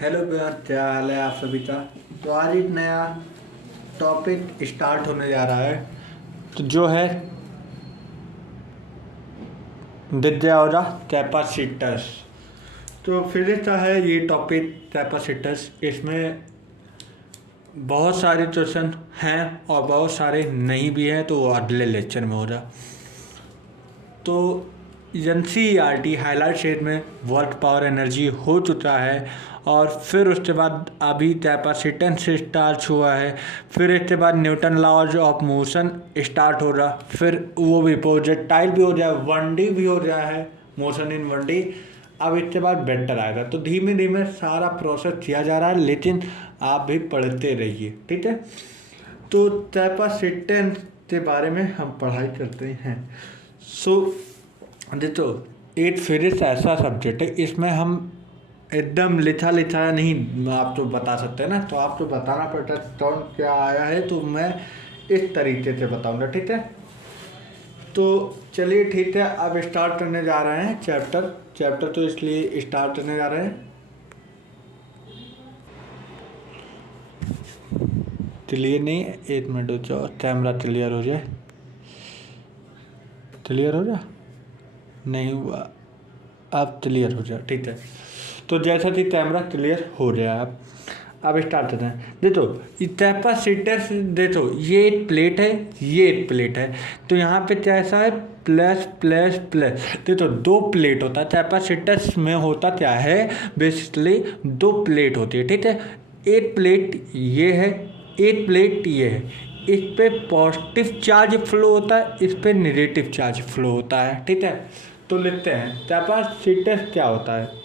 Hello भैया, क्या हाल है आप सभी का। तो आज एक नया टॉपिक स्टार्ट होने जा रहा है, तो जो है विद्या और कैपेसिटर्स। तो फिजिक्स का है ये टॉपिक कैपेसिटर्स। इसमें बहुत सारे क्वेश्चन हैं और बहुत सारे नहीं भी हैं, तो वो अगले लेक्चर में हो रहा। तो NCERT हाईलाइट शेड में वर्क पावर एनर्जी हो चुका है, और फिर उसके बाद अभी कैपेसिटेंस स्टार्ट हुआ है, फिर इसके बाद Newton laws of motion start हो रहा, फिर वो भी प्रोजेक्टाइल भी हो जाए, 1D भी हो जाए है, मोशन इन 1D। अब इसके बाद वेक्टर आएगा। तो धीमे धीमे सारा प्रोसेस किया जा रहा है, लेकिन आप भी पढ़ते रहिए, ठीक है। तो कैपेसिटेंस के बारे में हम पढ़ाई करते हैं। सो देखो, एक फिजिक्स ऐसा सब्जेक्ट है, इसमें हम एकदम लिखा लिखा नहीं आप तो बता सकते हैं ना, तो आपको बताना पड़ता है कौन क्या आया है, तो मैं इस तरीके से बताऊंगा, ठीक है। तो चलिए ठीक है, अब स्टार्ट करने जा रहे हैं चैप्टर तो इसलिए स्टार्ट करने जा रहे हैं। क्लियर नहीं है, 1 मिनट हो जाओ, कैमरा क्लियर हो जाए। क्लियर हो जाए, नहीं हुआ, अब क्लियर हो जाए, ठीक है। तो जैसा कि कैमरा क्लियर हो गया, अब स्टार्ट करते हैं। देखो कैपेसिटर, देखो ये एक प्लेट है, ये एक प्लेट है, तो यहाँ पे कैसा है, प्लस प्लस प्लस। देखो दो प्लेट होता है कैपेसिटर्स में, होता क्या है बेसिकली, दो प्लेट होती है, ठीक है। एक प्लेट ये है, एक प्लेट ये है। इस पे पॉजिटिव चार्ज फ्लो होता है, इस पे नेगेटिव चार्ज फ्लो होता है, ठीक है। तो लिखते हैं कैपेसिटर क्या होता है।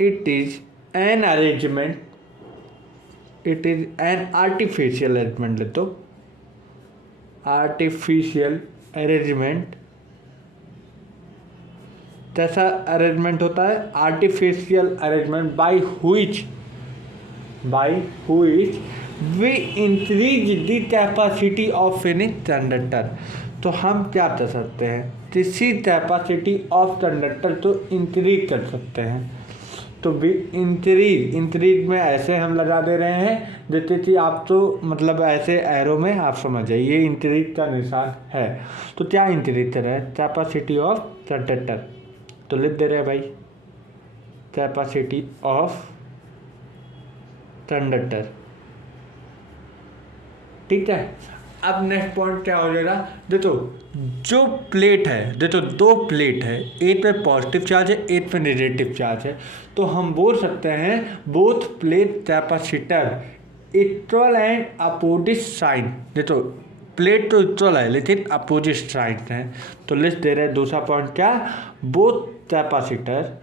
It is an arrangement, it is an artificial arrangement, ले तो आर्टिफिशियल अरेंजमेंट। कैसा अरेंजमेंट होता है, artificial arrangement by which we increase the capacity of any conductor। तो हम क्या कर सकते हैं, किसी कैपेसिटी ऑफ कंडक्टर तो इंक्रीज कर सकते हैं। तो भी इंक्रीज में ऐसे हम लगा दे रहे हैं जैसे कि आप तो मतलब ऐसे एरो में आप समझ जाइए, ये इंक्रीज का निशान है। तो क्या इंक्रीज कर रहा है, कैपेसिटी ऑफ कंडक्टर। तो लिख दे रहे हैं भाई, कैपेसिटी ऑफ कंडक्टर, ठीक है। अब नेक्स्ट पॉइंट क्या हो जाएगा, देखो जो प्लेट है, देखो दो प्लेट है, एक पे पॉजिटिव चार्ज है, एक पे नेगेटिव चार्ज है, तो हम बोल सकते हैं both plate capacitor equal and opposite sign. देखो प्लेट तो इक्वल है लेकिन अपोजिट साइन है, तो लिस्ट दे रहे हैं दूसरा पॉइंट क्या, both capacitor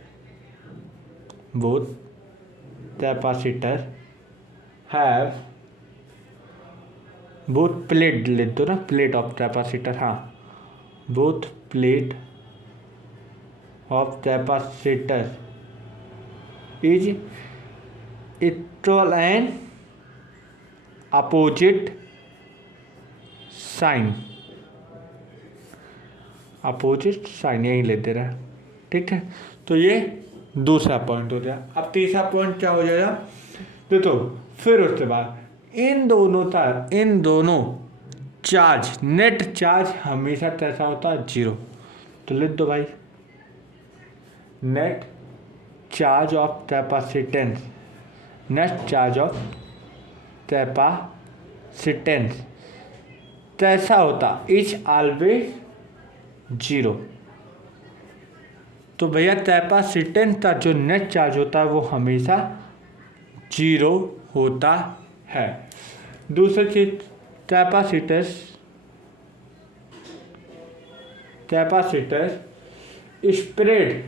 have, both plate लिख दो ना, प्लेट ऑफ कैपेसिटर, हाँ, both plate of capacitor is equal and opposite sign, opposite sign यही लेते रहे, ठीक है। तो ये दूसरा पॉइंट हो गया। अब तीसरा पॉइंट क्या हो जाएगा, देखो फिर उसके बाद इन दोनों चार्ज, नेट चार्ज हमेशा कैसा होता है, 0। तो लिख दो भाई, net charge of capacitance, net charge of capacitance कैसा होता, इज ऑलवेज 0। तो भैया कैपेसिटेंस का जो नेट चार्ज होता है वो हमेशा 0 होता है। दूसरी चीज, कैपेसिटर स्प्रेड,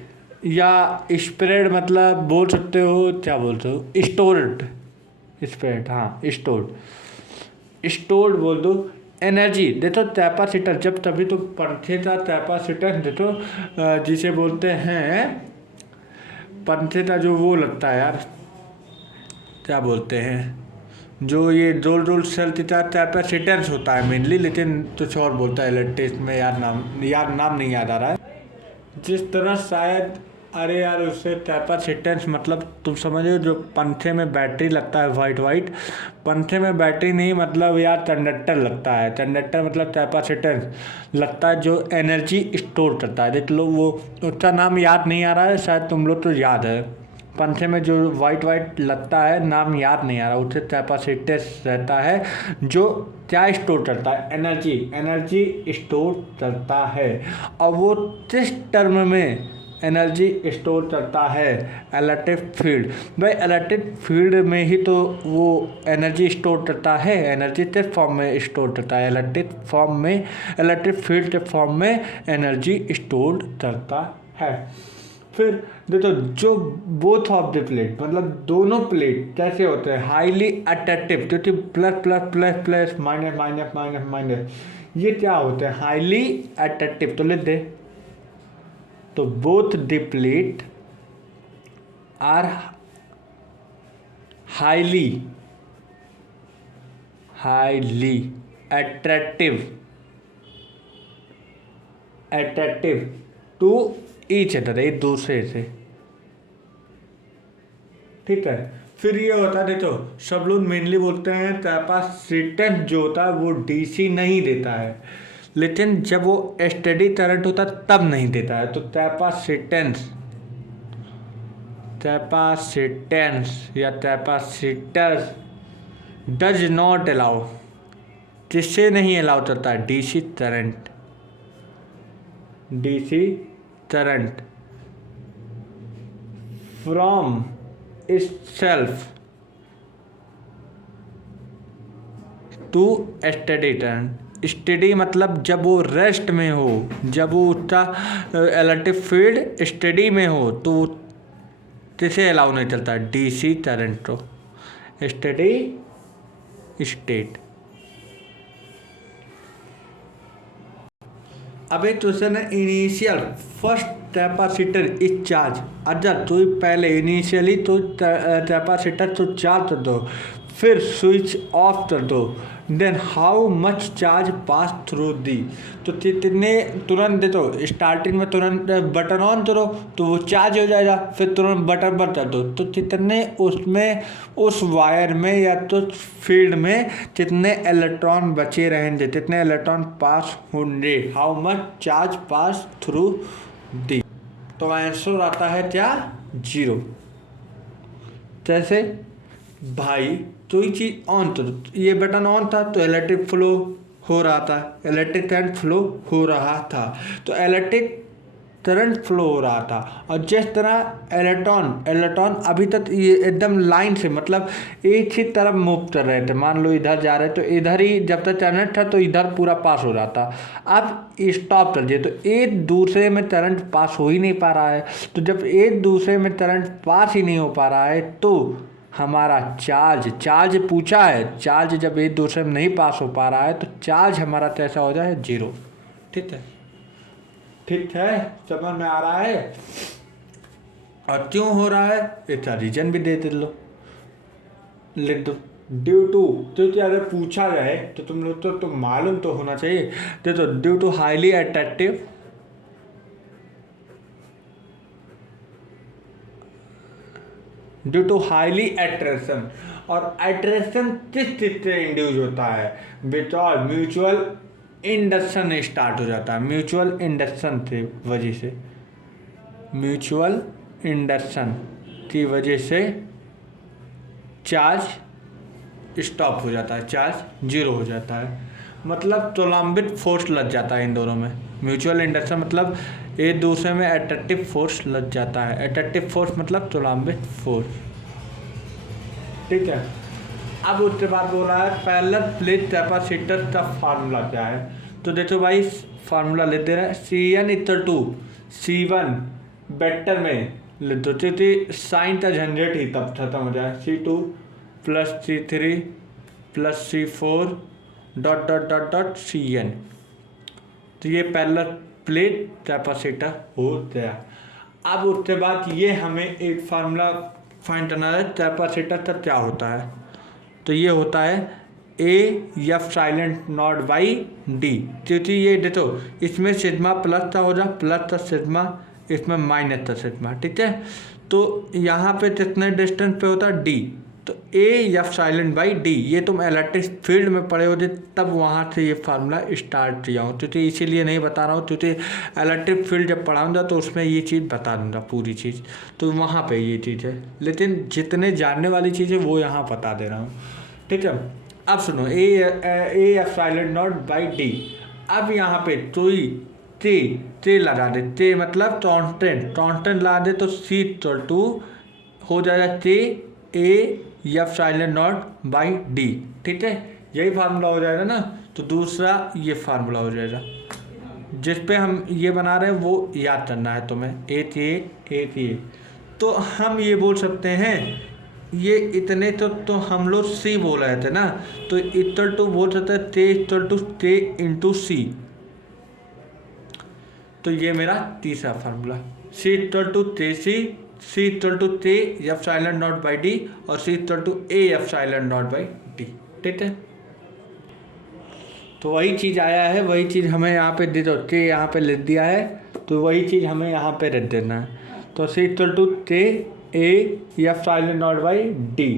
या स्प्रेड मतलब बोल सकते हो, क्या बोलते हो, स्टोर्ड स्प्रेड, हाँ स्टोर्ड बोल दो एनर्जी। देखो कैपेसिटर जब तभी तो पंखे का कैपेसिटर, देखो जिसे बोलते हैं पंखे का जो वो लगता है यार, क्या बोलते हैं, जो ये रोल सेल का कैपेसिटेंस होता है मेनली, लेकिन कुछ और बोलता है इलेक्ट्रिक में, यार नाम नहीं याद आ रहा है। जिस तरह शायद अरे यार उससे कैपेसिटेंस मतलब तुम समझो जो पंखे में बैटरी लगता है वाइट वाइट, पंखे में बैटरी नहीं मतलब यार कंडक्टर लगता है, कंडक्टर मतलब कैपेसिटेंस लगता है जो एनर्जी स्टोर करता है। देख लो वो उसका नाम याद नहीं आ रहा है, शायद तुम लोग तो याद है। पंखे में जो वाइट वाइट लगता है नाम याद नहीं आ रहा, उससे कैपेसिटेंस रहता है जो क्या स्टोर करता है, एनर्जी, एनर्जी स्टोर करता है। और वो किस टर्म में एनर्जी स्टोर करता है, इलेक्ट्रिक फील्ड। भाई इलेक्ट्रिक फील्ड में ही तो वो एनर्जी स्टोर करता है, एनर्जी के फॉर्म में स्टोर करता है, इलेक्ट्रिक फॉर्म में, इलेक्ट्रिक फील्ड के फॉर्म में एनर्जी स्टोर करता है। फिर देखो जो बोथ ऑफ द प्लेट मतलब दोनों प्लेट कैसे होते हैं, हाईली अट्रैक्टिव, क्योंकि plus plus plus plus minus minus minus minus, ये क्या होते हैं, हाईली अट्रैक्टिव। तो लिख दे, तो both the plate are highly highly attractive attractive to each other, एक दूसरे से। ठीक है। फिर ये होता है देखो सब लोग मेनली बोलते हैं कैपेसिटेंस जो होता है वो डीसी नहीं देता है, लेकिन जब वो स्टेडी करंट होता है तब नहीं देता है। तो कैपेसिटेंस, कैपेसिटेंस या कैपेसिटर डज नॉट अलाउ, किससे नहीं अलाउ करता है, DC current, DC current from itself to steady current. Steady मतलब जब वो रेस्ट में हो, जब वो उसका इलेक्ट्रिक फील्ड स्टडी में हो तो किसे अलाउ नहीं चलता, डीसी करंट को, स्टडी स्टेट। अब एक क्वेश्चन है, initial first capacitor is charge. अच्छा तो पहले इनिशियली तो कैपेसिटर तो चार्ज कर दो, फिर स्विच ऑफ कर दो, then how much charge pass through दी। तो कितने तुरंत दे दो, स्टार्टिंग में तुरंत बटन ऑन करो तो वो चार्ज हो जाएगा, फिर तुरंत बटन बंद कर दो तो कितने उसमें उस वायर में या तो फील्ड में कितने इलेक्ट्रॉन बचे रहेंगे, कितने इलेक्ट्रॉन पास होंगे, how much charge pass through दी। तो आंसर आता है क्या, 0। जैसे भाई तो ये चीज़ ऑन, तो ये बटन ऑन था तो इलेक्ट्रिक फ्लो हो रहा था, इलेक्ट्रिक करंट फ्लो हो रहा था, तो इलेक्ट्रिक करंट फ्लो हो रहा था। और जिस तरह इलेक्ट्रॉन अभी तक ये एकदम लाइन से मतलब एक ही तरफ मूव कर रहे थे, मान लो इधर जा रहे तो इधर ही जब तक करंट था तो इधर पूरा पास हो रहा था। अब स्टॉप कर दिए तो एक दूसरे में करंट पास हो ही नहीं पा रहा है, तो जब एक दूसरे में करंट पास ही नहीं हो पा रहा है तो हमारा चार्ज पूछा है, चार्ज जब एक दूसरे में नहीं पास हो पा रहा है तो चार्ज हमारा कैसा हो जाए, 0। ठीक है, ठीक है, समझ में आ रहा है। और क्यों हो रहा है इसका रीजन भी दे लो, लिख दो, ड्यू टू, तो अगर पूछा जाए तो तुम लोग तो मालूम तो होना चाहिए। तो due to highly attractive, due to highly attraction, और अट्रैक्शन किस चीज से इंड्यूस होता है, बिकॉज म्यूचुअल इंडक्शन स्टार्ट हो जाता है, म्यूचुअल इंडक्शन की वजह से, म्यूचुअल इंडक्शन की वजह से चार्ज स्टॉप हो जाता है, चार्ज 0 हो जाता है, मतलब तुलंबित फोर्स लग जाता है इन दोनों में। म्यूचुअल इंडक्शन मतलब एक दूसरे में अट्रैक्टिव फोर्स लग जाता है, अट्रैक्टिव फोर्स मतलब तुलंबित फोर्स। ठीक है। अब उसके बाद बोला है पैरेलल प्लेट कैपेसिटर का फार्मूला क्या है। तो देखो भाई फार्मूला लेते रहे, Cn equal to C1 vector में ले दो, क्योंकि साइन का झंझट ही तब खत्म हो जाए, C2 plus C3 plus C4 dot dot dot dot Cn। तो ये पैरेलल प्लेट कैपेसिटर हो गया। अब उसके बाद ये हमें एक फार्मूला फाइंड करना है कैपेसिटर का क्या होता है। तो ये होता है AF silent naught by D, क्योंकि ये देखो इसमें सिग्मा प्लस का हो जाए, प्लस का सिग्मा इसमें माइनस था सिग्मा, ठीक है। तो यहाँ पे कितने डिस्टेंस पे होता है, डी, तो A F silent by D, ये तुम इलेक्ट्रिक फील्ड में पढ़े होते तब वहाँ से ये फार्मूला स्टार्ट किया हूँ, क्योंकि इसीलिए नहीं बता रहा हूँ क्योंकि इलेक्ट्रिक फील्ड जब पढ़ाऊँगा तो उसमें ये चीज़ बता दूँगा पूरी चीज़, तो वहाँ पे ये चीज़ है, लेकिन जितने जानने वाली चीज़ है वो यहाँ बता दे रहा हूँ, ठीक है। अब सुनो, ए epsilon naught by D. अब यहाँ पे ते लगा दे, ते मतलब कांस्टेंट लगा दे, तो सी इक्वल टू हो जाएगा ते ए epsilon naught by D, ठीक है। यही फार्मूला हो जाएगा ना, तो दूसरा ये फार्मूला हो जाएगा जिस पे हम ये बना रहे हैं, वो याद करना है तुम्हें, ए। तो हम ये बोल सकते हैं, ये इतने तो हम लोग सी बोल रहे थे ना, तो इक्वल टू बोल सकते हैं T equal to T into C, तो ये मेरा तीसरा formula, C equal to T C equal to T epsilon naught by D और C equal to A epsilon naught by D, ठीक है। तो वही चीज़ आया है, वही चीज़ हमें यहाँ पे दे दो, ते यहाँ पे लिख दिया है, तो वही चीज़ हमें यहाँ पे रख देना है, तो सी इक्वल टू ते ए epsilon naught by D.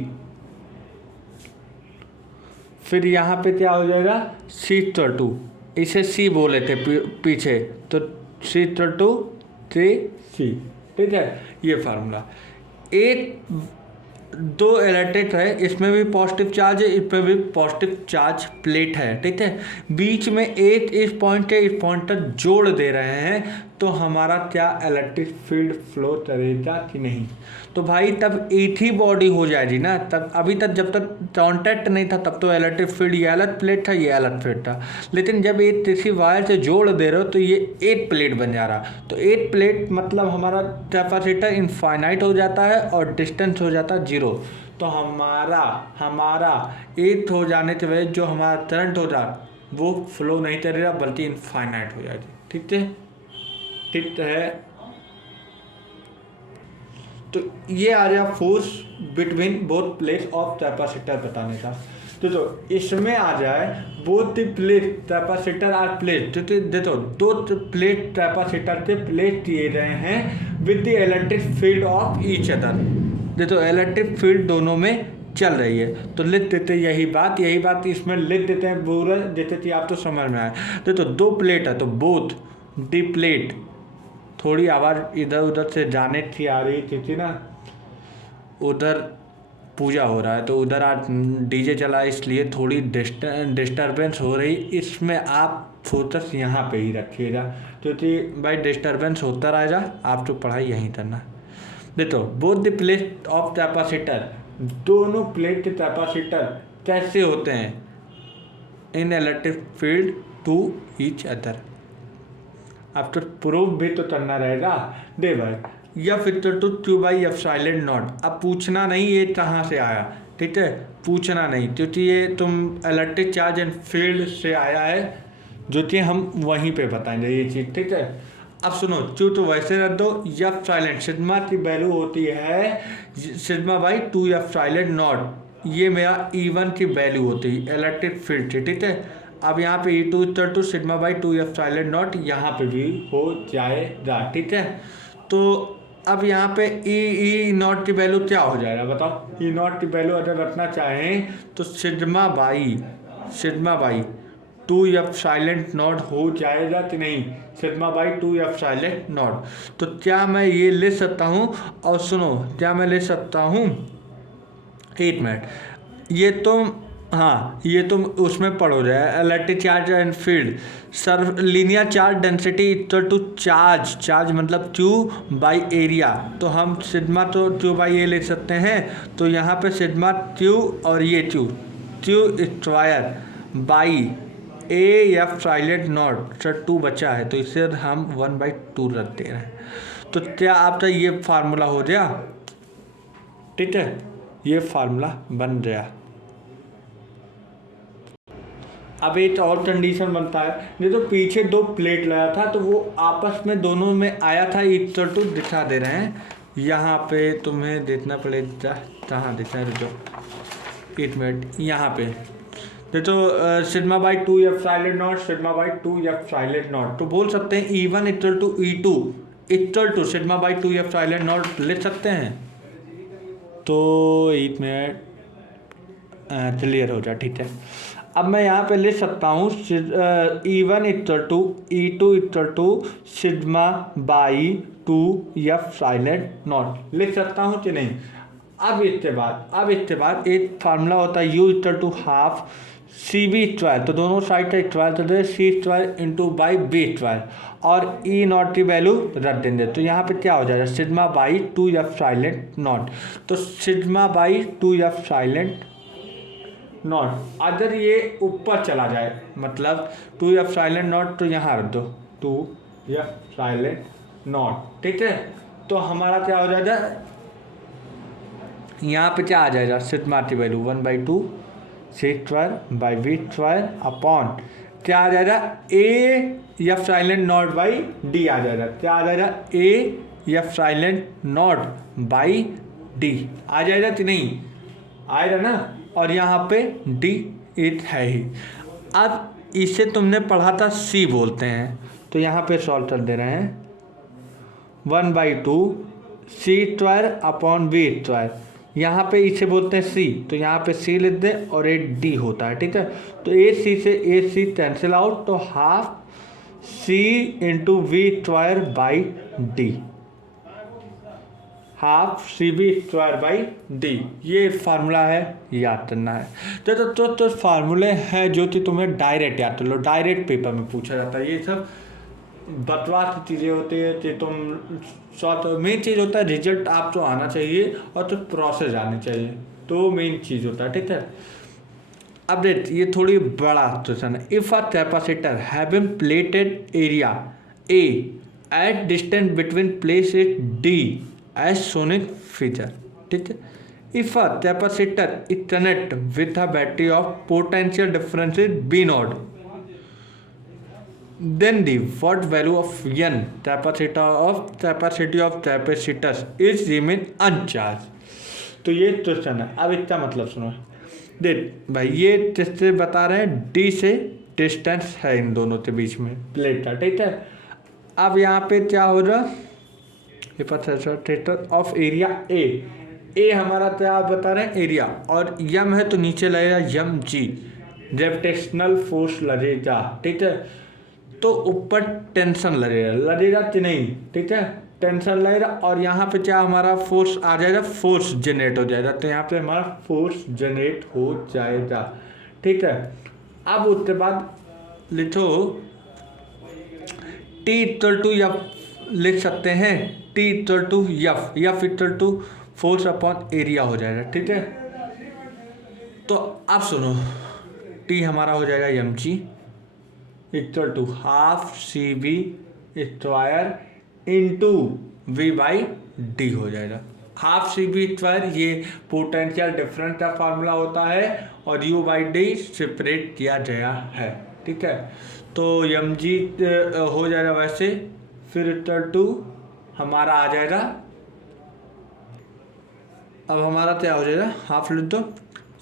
फिर यहाँ पे क्या हो जाएगा, सी इक्वल टू, इसे सी बोले थे पीछे, तो सी इक्वल टू ते सी, ठीक है। ये फार्मूला, एक दो इलेक्ट्रिक है, इसमें भी पॉजिटिव चार्ज है, इस पर भी पॉजिटिव चार्ज प्लेट है, ठीक है। बीच में एक इस पॉइंट के इस पॉइंट तक जोड़ दे रहे हैं, तो हमारा क्या इलेक्ट्रिक फील्ड फ्लो करेगा कि नहीं, तो भाई तब एक ही बॉडी हो जाएगी ना। तब अभी तक जब तक कॉन्टैक्ट नहीं था तब तो इलेक्ट्रिक फील्ड ये अलग प्लेट था, ये अलग प्लेट था, लेकिन जब एक किसी वायर से जोड़ दे रहे हो तो ये एक प्लेट बन जा रहा, तो एक प्लेट मतलब हमारा कैपेसिटर इनफाइनाइट हो जाता है और डिस्टेंस हो जाता है 0, तो हमारा एक हो जाने की वजह जो हमारा करंट हो रहा वो फ्लो नहीं करेगा बल्कि इनफाइनाइट हो जाएगी, ठीक है। तो ये आ गया force between both plates of capacitor बताने का। तो इसमें आ जाए both the plate capacitor are plate, तो देखो दो प्लेट कैपेसिटर से प्लेट किए गए हैं with the electric field of each other, देखो इलेक्ट्रिक फील्ड दोनों में चल रही है, तो लिख देते यही बात इसमें लिख देते हैं पूरा, जैसे कि आप तो समझ में आए। देखो दो प्लेट है, तो बोथ द प्लेट, थोड़ी आवाज़ इधर उधर से जाने की आ रही थी ना, उधर पूजा हो रहा है तो उधर आज डीजे चला है, इसलिए थोड़ी डिस्टर्बेंस हो रही, इसमें आप फोकस यहाँ पे ही रखिएगा, क्योंकि भाई डिस्टर्बेंस होता रहेगा, आप तो पढ़ाई यहीं करना। देखो both the plate of capacitor, दोनों प्लेट के कैपेसिटर कैसे होते हैं in electric field to each other, अब तो प्रूफ भी तो करना रहेगा। दे भाई F equal to Q by epsilon naught, अब पूछना नहीं ये कहाँ से आया, ठीक है, पूछना नहीं, क्योंकि ये तुम इलेक्ट्रिक चार्ज एंड फील्ड से आया है, जो कि हम वहीं पे बताएंगे ये चीज़, ठीक है। अब सुनो, क्यू तो वैसे रख दो, एफ साइलेंट सिग्मा की वैल्यू होती है sigma by 2 epsilon not, ये मेरा E1 की वैल्यू होती है इलेक्ट्रिक फील्ड की, ठीक है। अब यहाँ पे E2 equal to sigma by 2 epsilon naught यहाँ पे भी हो जाएगा, ठीक है। तो अब यहाँ पे ई नॉट की वैल्यू क्या हो जाएगा बताओ, ई नॉट की वैल्यू अगर रखना चाहें तो sigma by 2 epsilon not हो जाएगा कि नहीं, sigma by 2 epsilon naught. तो क्या मैं ये ले सकता हूँ, और सुनो क्या मैं ले सकता हूँ, 8 मिनट, ये तुम हाँ ये तुम उसमें पढ़ो जाए electric charge and field, sir linear charge density equal to charge मतलब क्यू बाई एरिया, तो हम सिग्मा तो क्यू बाई ए ले सकते हैं, तो यहाँ पे सिग्मा क्यू और ये Q square by A epsilon not, sir 2 बचा है तो इससे हम 1/2 रख दे रहे हैं, तो क्या आपका ये फार्मूला हो गया, ठीक है, ये फार्मूला बन गया। अब एक और कंडीशन बनता है, नहीं तो पीछे 2 प्लेट लगा था तो वो आपस में दोनों में आया था, इक्वल टू दिखा दे रहे हैं, यहाँ पे तुम्हें देखना पड़ेगा कहाँ दिखा है, जो 1 मिनट यहाँ पे देखो sigma by 2 epsilon naught, sigma by 2 epsilon naught, तो बोल सकते हैं E1 equal to E2 equal to sigma by 2 epsilon naught लिख सकते हैं। तो 1 मिनट क्लियर हो जाए, ठीक है। अब मैं यहाँ पे लिख सकता हूँ E1 equal to E2 equal to sigma by 2 epsilon naught लिख सकता हूँ कि नहीं। अब इसके बाद एक फार्मूला होता है U equal to half C B square, तो दोनों साइड का स्क्वायर कर देंगे, C square into by B square, और ई नॉट की वैल्यू रख देंगे। तो यहाँ पे क्या हो जाएगा, सिग्मा बाई 2 एप्सिलॉन नॉट। तो सिग्मा बाई 2 एप्सिलॉन नॉट अगर ये ऊपर चला जाए, मतलब 2 एप्सिलॉन नॉट, तो यहाँ रख दो 2 एप्सिलॉन नॉट, ठीक है। तो हमारा क्या हो जाएगा, यहाँ पे क्या आ जाएगा, सिग्मा की value 1/2 C square by B square upon क्या आ जाएगा, A epsilon naught by D आ जाएगा। क्या आ जाएगा, A epsilon naught by D आ जाएगा कि नहीं, आएगा ना। और यहाँ पे डी इट है ही। अब इसे तुमने पढ़ा था सी बोलते हैं, तो यहाँ पे सॉल्व कर दे रहे हैं 1/2 C square upon B square, यहाँ पे इसे बोलते हैं सी, तो यहाँ पे सी लिख दें और एक डी होता है, ठीक है। तो ए सी से ए सी कैंसिल आउट, तो half C into V square by D, half C B square by D, ये फार्मूला है, याद करना है। तो फार्मूले हैं जो कि तुम्हें डायरेक्ट याद कर लो, डायरेक्ट पेपर में पूछा जाता है। ये सब बकवास की चीज़ें होती है कि तुम मेन चीज़ होता है रिजल्ट आपको आना चाहिए और तो प्रोसेस आनी चाहिए, तो मेन चीज़ होता है, ठीक है। अब देख, ये थोड़ी बड़ा क्वेश्चन है। If a capacitor having plated area A at distance between places D as shown in figure, ठीक है। If a capacitor is connect with a battery of potential differences B naught, then the what value of n capacity of capacitors is remain uncharged। तो ये question है। अब इसका मतलब सुनो, देख भाई, ये किससे बता रहे हैं, डी से डिस्टेंस है इन दोनों के बीच में प्लेट का, ठीक है। अब यहाँ पे क्या हो रहा, कैपेसिटर ऑफ एरिया ए हमारा क्या बता रहे हैं, एरिया, और यम है तो नीचे लगेगा यम जी, ग्रेविटेशनल फोर्स लगेगा, ठीक है। तो ऊपर टेंशन लगेगा कि नहीं, ठीक है, टेंशन लगेगा, और यहाँ पे क्या हमारा फोर्स आ जाएगा, फोर्स जनरेट हो जाएगा। तो यहाँ पे हमारा फोर्स जनरेट हो जाएगा, ठीक है। अब उसके बाद लिखो टी इक्वल टू एफ लिख सकते हैं, T equal to F equal to force upon area हो जाएगा, ठीक है। तो अब सुनो, टी हमारा हो जाएगा M G equal to half C B square into V by D हो जाएगा। हाफ सी बी स्क्वायर ये पोटेंशियल डिफरेंस का फार्मूला होता है, और यू बाई डी सेपरेट किया गया है, ठीक है। तो एम जी हो जाएगा वैसे, फिर इक्वल टू हमारा आ जाएगा, अब हमारा क्या हो जाएगा, हाफ लिख दो,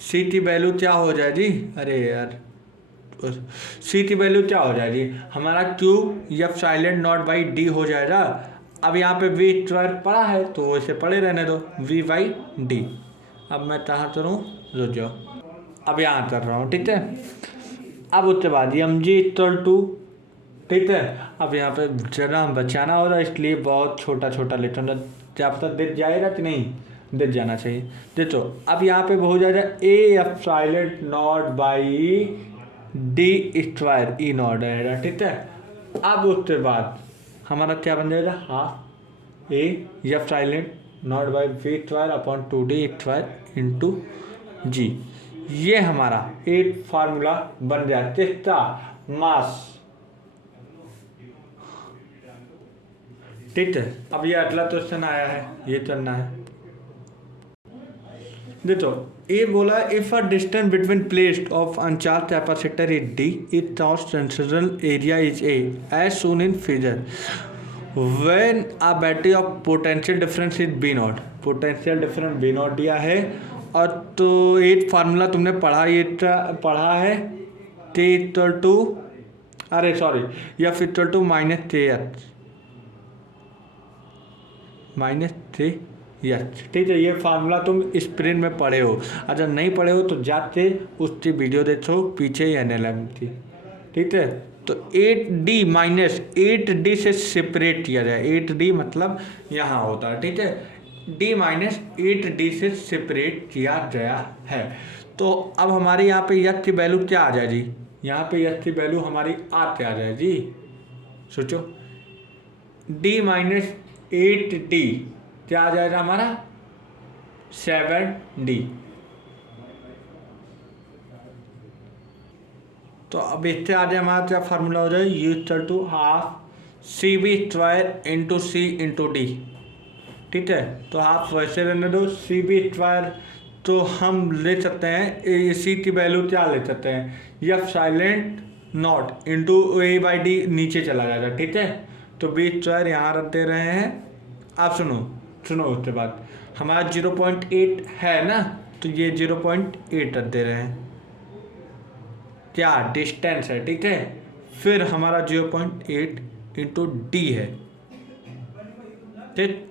सी की वैल्यू क्या हो जाएगी, अरे यार सी की वैल्यू क्या हो जाएगी, हमारा Q epsilon naught by D हो जाएगा। अब यहाँ पे वी स्क्वायर पड़ा है तो वैसे पड़े रहने दो, वी बाई डी। अब मैं कहाँ करूँ, रुक जाओ, अब यहाँ कर रहा हूँ, ठीक है। अब उसके बाद एम जी इक्वल टू, ठीक है। अब यहाँ पे जगह बचाना हो रहा है, इसलिए बहुत छोटा छोटा लेता हूँ, क्या पता दिख जाएगा कि नहीं, दिख जाना चाहिए। देखो अब यहाँ पे हो जाएगा A epsilon naught by D square E not रहेगा, ठीक है। अब उसके बाद हमारा क्या बन जाएगा, half A epsilon naught by V square upon 2d square into जी। ये हमारा एक फार्मूला बन गया किसका, मास, ठीक है। अब ये अगला क्वेश्चन आया है, ये करना है। देखो ए बोला, if a distance between plate of uncharged capacitor is D, it transversal area is A as shown in figure, when a battery of potential difference is B naught, potential difference B naught दिया है। और तो एक formula तुमने पढ़ा है T equal to, अरे sorry, F equal to minus K H, minus 3h। ठीक है, ये फार्मूला तुम स्प्रिंट में पढ़े हो, अगर नहीं पढ़े हो तो जाते उसकी वीडियो देखो पीछे ही NLM थी। ठीक है, तो 8D माइनस 8D से सेपरेट किया जाए, 8D मतलब यहाँ होता है। ठीक है, D माइनस 8D से सेपरेट किया गया है। तो अब हमारे यहाँ पे यच की वैल्यू क्या आ जाए जी, यहाँ पे यच की वैल्यू हमारी क्या आ जाए जी, सोचो। D माइनस 8D क्या आ जाएगा हमारा, 7D। तो अब इससे आगे हमारा क्या फार्मूला हो जाए, U equal to half CV square into C into D। ठीक है, तो हाफ वैसे रहने दो, CV स्क्वायर तो हम ले सकते हैं, C की वैल्यू क्या ले सकते हैं, F silent not into A/D नीचे चला जाएगा। ठीक है, तो B स्क्वायर यहाँ रख दे रहे हैं। आप सुनो उसके बाद हमारा 0.8 है ना, तो ये 0.8 रख दे रहे हैं, क्या डिस्टेंस है। ठीक है, फिर हमारा 0.8 इंटू D है। ठीक,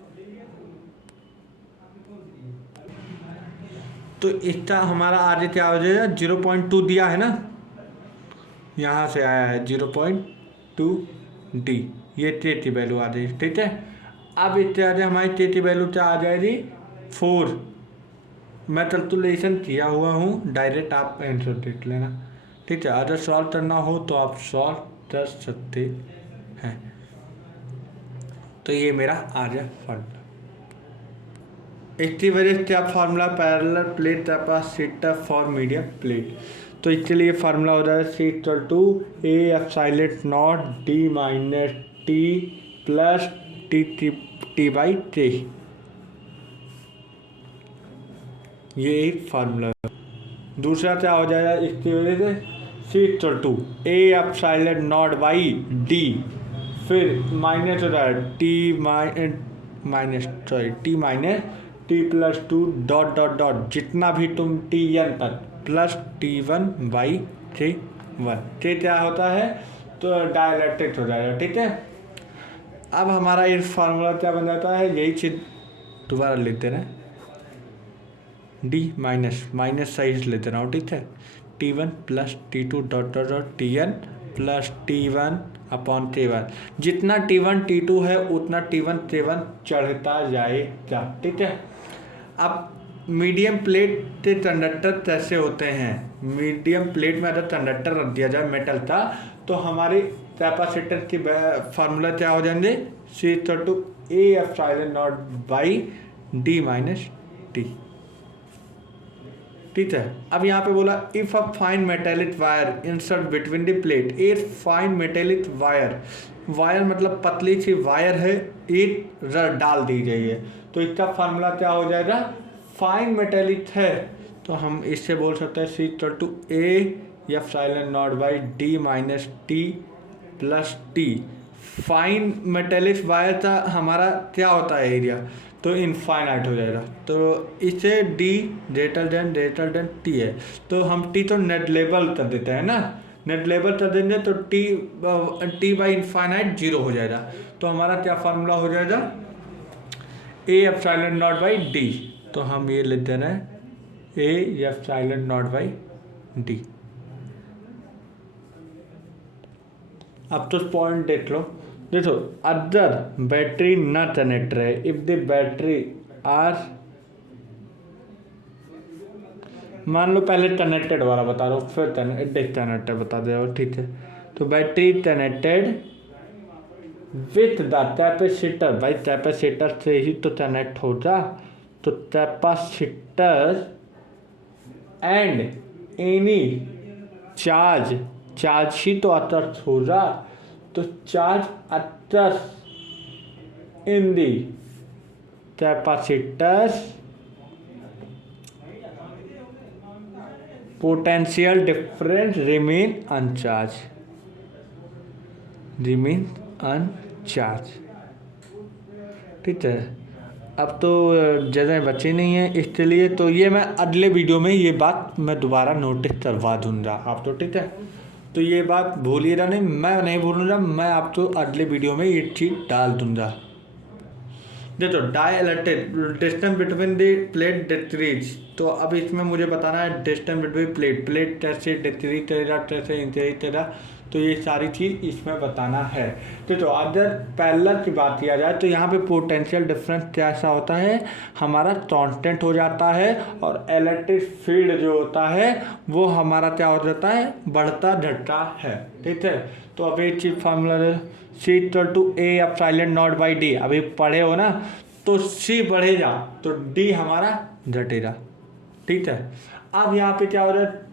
तो इसका हमारा आगे क्या हो जाएगा, 0.2 दिया है ना, यहाँ से आया है 0.2D, ये T की वैल्यू आ जाएगी। ठीक है, अब इससे आगे हमारी T की वैल्यू क्या आ जाएगी, 4। मैं कैलकुलेशन किया हुआ हूँ, डायरेक्ट आप आंसर देख लेना। ठीक है, अगर सॉल्व करना हो तो आप सॉल्व कर सकते हैं। तो ये मेरा आ गया फार्मूला। इसकी वजह से आप formula parallel plate capacitor for medium plate, तो इसके लिए फार्मूला हो जाएगा C equal to A epsilon naught D minus T plus T/T। ये एक फार्मूला। दूसरा क्या हो जाएगा, इसकी वजह से C equal to A epsilon naught by D, फिर माइनस हो जाएगा T minus T plus 2 dot dot dot, जितना भी तुम Tn पर प्लस T1/T1। ये क्या होता है, तो डाइलेक्ट्रिक हो जाएगा। ठीक है, अब हमारा ये फार्मूला क्या बन जाता है, यही चीज़ दोबारा लेते रहे, D माइनस सही से लेते रहा हूँ। ठीक है, T1 plus T2 dot dot dot Tn plus T1/T1, जितना T1 T2 है उतना T1 T1 चढ़ता जाएगा। ठीक है, अब मीडियम प्लेट के कंडक्टर कैसे होते हैं, मीडियम प्लेट में अगर कंडक्टर रख दिया जाए मेटल का, तो हमारे कैपेसिटर की फार्मूला क्या हो जाएंगे, C equal to A epsilon naught by D minus T। ठीक है, अब यहाँ पे बोला if a fine metallic wire insert between the plate, एक फाइन मेटेलिक वायर मतलब पतली सी वायर है, एक रड डाल दी गई है, तो इसका फार्मूला क्या हो जाएगा, फाइन मेटेलिक है तो हम इससे बोल सकते हैं C equal to A epsilon naught by D minus T plus T। Fine metallic wire का हमारा क्या होता है एरिया, तो इनफाइनाइट हो जाएगा, तो इसे D ग्रेटर देन T है, तो हम T तो नेट लेवल कर देते हैं ना, नेट लेवल कर देंगे तो T बाई इनफाइनाइट 0 हो जाएगा, तो हमारा क्या फार्मूला हो जाएगा, A epsilon naught by D, तो हम ये लेते हैं A epsilon naught by D। अब तो पॉइंट देख लो, देखो अदर बैटरी न कनेक्ट रहे, इफ द बैटरी आर, मान लो पहले कनेक्टेड वाला बता रहा हूँ फिर डिस्कनेक्टेड बता दे रहा। ठीक है, तो battery connected with the capacitor, भाई कैपेसिटर से ही तो कनेक्ट होगा, तो कैपेसिटर एंड एनी चार्ज ही तो अटैच होगा, तो चार्ज अटैच इन दी कैपेसिटर पोटेंशियल डिफरेंस रिमेन अनचार्ज, ठीक है। अब तो जगह बची नहीं है, इसके लिए तो ये मैं अगले वीडियो में ये बात मैं दोबारा नोटिस करवा दूंगा आप तो, ठीक है। तो ये बात भूलिएगा नहीं, मैं नहीं भूलूंगा, मैं आप तो अगले वीडियो में ये चीज़ डाल दूंगा। देखो dielectric distance between the plate decrease, तो अब इसमें मुझे बताना है डिस्टेंस बिटवीन प्लेट कैसे डिक्रीज तेरा कैसे इंक्रीज तेरा, तो ये सारी चीज़ इसमें बताना है। तो अगर पैरेलल की बात किया जाए तो यहाँ पे पोटेंशियल डिफरेंस कैसा होता है, हमारा कांस्टेंट हो जाता है, और इलेक्ट्रिक फील्ड जो होता है वो हमारा क्या हो जाता है, बढ़ता घटता है। ठीक है, तो अब एक चीज़ formula C equal to A epsilon naught by D, अभी पढ़े हो ना, तो C बढ़ेगा तो D हमारा घटेगा। ठीक है, अब यहाँ पे क्या हो रहा है,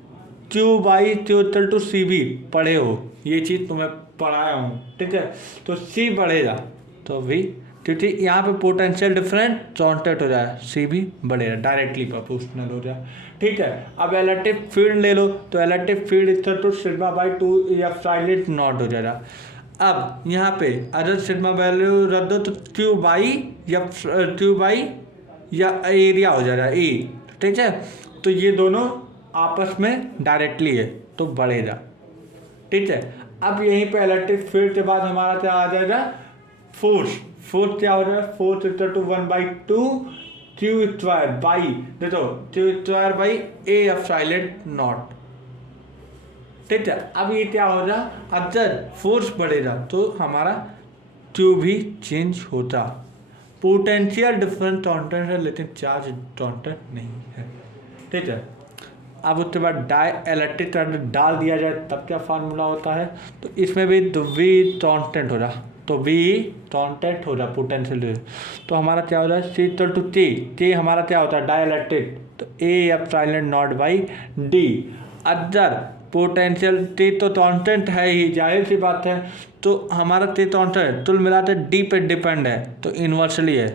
Q by Q equal to C भी पढ़े हो, ये चीज़ तुम्हें पढ़ाया हूँ। ठीक है, तो C बढ़ेगा तो V, क्योंकि यहाँ पे पोटेंशियल डिफरेंस कांस्टेंट हो जाए, C भी बढ़ेगा, डायरेक्टली प्रोपोर्शनल हो जाए। ठीक है, अब इलेक्ट्रिक फील्ड ले लो, तो electric field equal to sigma by 2 epsilon naught हो जाएगा। अब यहाँ पे अगर सिग्मा वैल्यू रख दो तो क्यू बाई या एरिया हो जाएगा ए। ठीक है, तो ये दोनों आपस में डायरेक्टली है तो बढ़ेगा। ठीक है, अब यहीं पे इलेक्ट्रिक फील्ड के बाद हमारा क्या आ जाएगा, फोर्स क्या हो जाएगा, force equal to 1/2 Q square by, देखो Q square by A epsilon naught. ठीक है, अब ये क्या हो रहा, अगर फोर्स बढ़ेगा तो हमारा क्यू भी चेंज होता। पोटेंशियल डिफरेंस कांस्टेंट है लेकिन चार्ज कांस्टेंट नहीं है। ठीक है, अब उसके बाद डाई इलेक्ट्रिक करंट डाल दिया जाए तब क्या फार्मूला होता है, तो इसमें भी वी कांस्टेंट हो रहा, तो वी कांस्टेंट हो रहा पोटेंशियल, तो हमारा क्या हो रहा है, C इक्वल टू K हमारा क्या होता है डाई इलेक्ट्रिक, तो ए epsilon naught by D. Other potential T तो कांस्टेंट है ही, जाहिर सी बात है, तो हमारा T कांस्टेंट है, तुल मिलाते डी पे डिपेंड है तो इन्वर्सली है,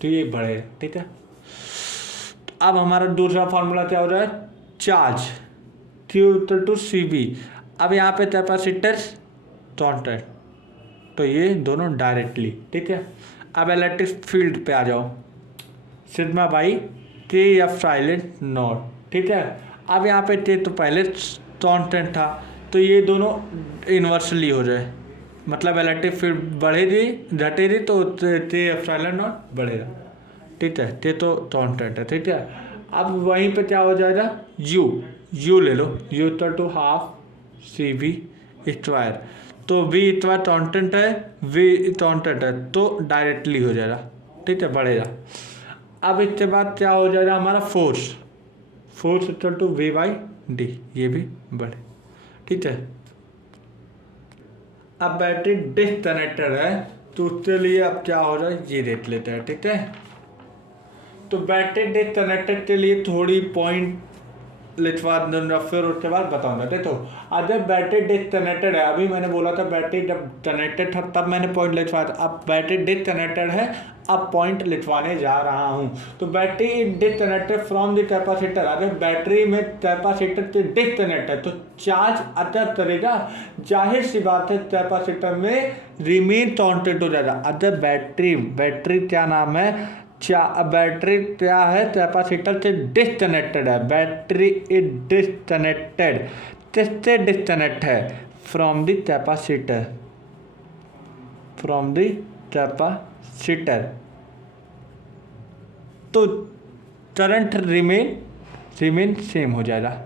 तो ये बढ़े। ठीक है, तो अब हमारा दूसरा फार्मूला क्या हो रहा है, charge Q equal to C B. अब यहाँ पे कैपेसिटर कांस्टेंट, तो ये दोनों डायरेक्टली। ठीक है, अब इलेक्ट्रिक फील्ड पे आ जाओ, sigma by K epsilon naught. ठीक है, अब यहाँ पे T तो पहले कांस्टेंट था, तो ये दोनों इन्वर्सली हो जाए, मतलब इलेक्ट्रिक फील्ड बढ़ेगी घटेगी तो K एप्सिलॉन नॉट बढ़ेगा। ठीक है, T तो कांस्टेंट है। ठीक है, अब वहीं पे क्या हो जाएगा, U ले लो, U equal to half C B square, तो V इतना कांस्टेंट है, V कांस्टेंट है तो डायरेक्टली हो जाएगा। ठीक है, बढ़ेगा। अब इसके बाद क्या हो जाएगा हमारा force equal to V by D, ये भी बढ़े। ठीक है, अब बैटरी डिस्कनेक्टेड है तो उसके लिए अब क्या हो रहा है ये देख लेते हैं। ठीक है, तो बैटरी डिस्कनेक्टेड के लिए थोड़ी पॉइंट लिखवा दूंगा, फिर उसके बाद बताऊंगा। देखो अगर बैटरी डिस्कनेक्टेड है, अभी मैंने बोला था बैटरी जब कनेक्टेड था तब मैंने पॉइंट लिखवाया था, अब बैटरी डिस्कनेक्टेड है, अब पॉइंट लिखवाने जा रहा हूँ। तो battery disconnected from the capacitor, अगर बैटरी में कैपेसिटर से डिस्कनेक्ट है तो चार्ज अटैच करेगा, जाहिर सी बात है कैपेसिटर में रिमेन कांस्टेंट हो जाएगा। अगर बैटरी क्या नाम है, बैटरी क्या है, कैपेसिटर से डिस्कनेक्टेड है, बैटरी इज डिस्कनेक्टेड, किससे डिस्कनेक्ट है, फ्रॉम द कैपेसिटर, तो करंट रिमेन सेम हो जाएगा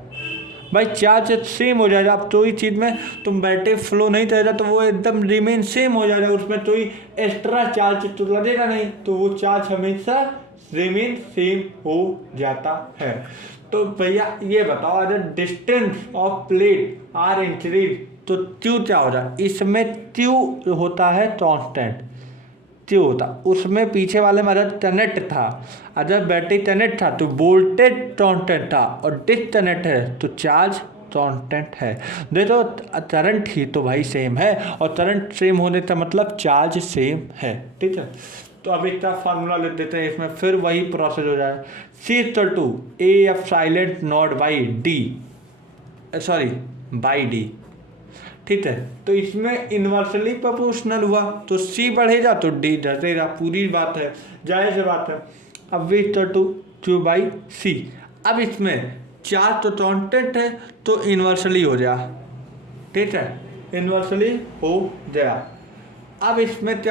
भाई, चार्ज सेम हो जाएगा। अब तो ही चीज़ में तुम बैटरी फ्लो नहीं करेगा तो वो एकदम रिमेन सेम हो जाएगा, उसमें तो ही एक्स्ट्रा चार्ज तो लगेगा नहीं, तो वो चार्ज हमेशा रिमेन सेम हो जाता है। तो भैया ये बताओ, अगर distance of plate are increase तो क्यू क्या हो रहा है, इसमें क्यू होता है कांस्टेंट, क्यू होता, उसमें पीछे वाले में अगर कनेक्ट था, अगर बैटरी कनेक्ट था तो वोल्टेज कांस्टेंट था, और डिस्कनेक्ट है तो चार्ज कांस्टेंट है। देखो करंट ही तो भाई सेम है, और करंट सेम होने का मतलब चार्ज सेम है। ठीक है, तो अब इसका फार्मूला लिख देते हैं, इसमें फिर वही प्रोसेस हो जाए, C equal to A epsilon naught by D. ठीक है, तो इसमें इन्वर्सली प्रोपोर्शनल हुआ तो C बढ़ेगा तो D घटेगा, पूरी बात है, जाहिर सी बात है। अब V equal to Q by C, अब इसमें चार्ज तो कांस्टेंट है तो इन्वर्सली हो जाए। ठीक है, इन्वर्सली हो गया। अब इसमें क्या